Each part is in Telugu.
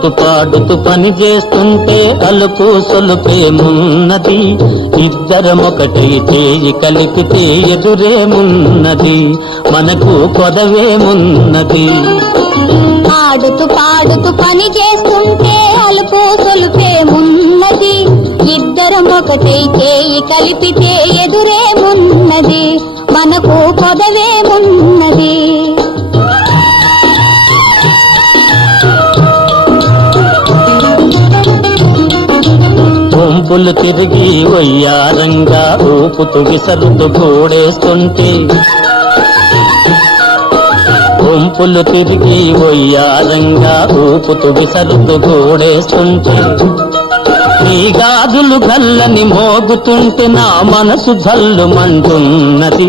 పాడుతూ పాడుతూ పని చేస్తుంటే కలుపు సొలుపేమున్నది ఇద్దరం ఒకటి చేయి కలిపితే ఎదురేమున్నది మనకు కొదవేమున్నది పాడుతూ పాడుతూ పని చేస్తుంటే అలుపు సొలుపేమున్నది ఇద్దరం ఒకటి చేయి కలిపితే ఎదురేమున్నది మనకు పొదవేమున్నది గుంపులు తిరిగి వయ్యారంగా ఊపుతూ విసరుతూ కూడేస్తుంటే గుంపులు తిరిగి వయ్యారంగా ఊపుతూ విసరుతూ కూడేస్తుంటే ఈ గాజులు గల్లని మోగుతుంటే నా మనసు జల్లుమంటున్నది.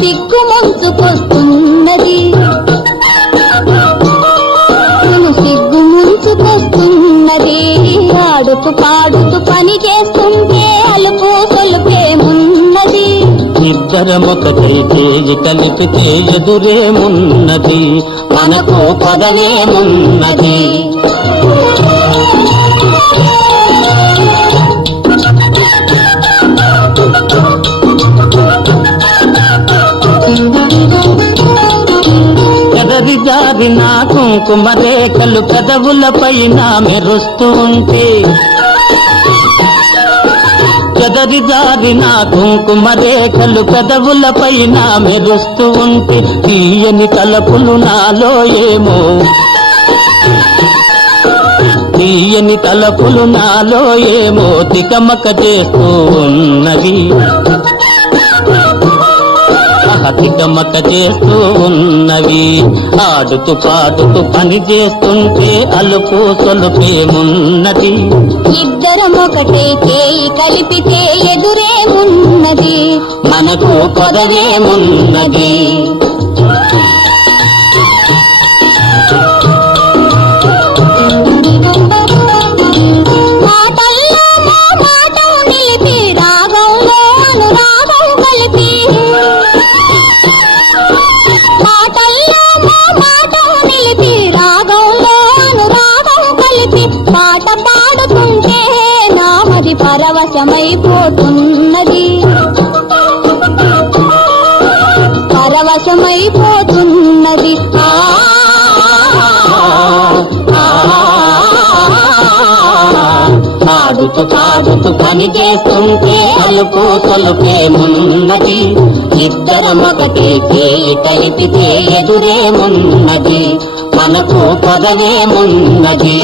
త్రొక్కి తను ముంచుకొస్తున్నది నన్ను ఆడుతూ పాడుతూ పని చేస్తుంటే అలుపు సొలుపేమున్నది ఇద్దరం ఒకటి చేయి కలిపితే ఎదురేమున్నది మనకు పదనేమున్నది పదవేమున్నది ఎదరి నా కుంకుమ రేఖలు పెదవుల పైన మెరుస్తూ ఉంటే చెదరి జారిన కుంకుమ రేఖలు పెదవుల పైన మెరుస్తూ ఉంటే తీయని తలపులు నాలో ఏమో. తీయని తలపులు నాలో ఏమో. తికమక చేస్తూ ఉన్నది తికమక చేస్తూ ఉన్నవి. ఆడుతూ పాడుతూ పని చేస్తుంటే అలుపు సొలుపేమున్నది ఇద్దరం ఒకటే చేయి కలిపితే ఎదురేమున్నది మనకు పదవేమున్నది పరవశమైపోతున్నది. పరవశమైపోతున్నది. ఆ ఆడుతూ పని చేస్తుంటే అలుపు సొలుపేమున్నది ఇద్దరం ఒకటి చేయి ఎదురేమున్నది మనకు పదవేమున్నది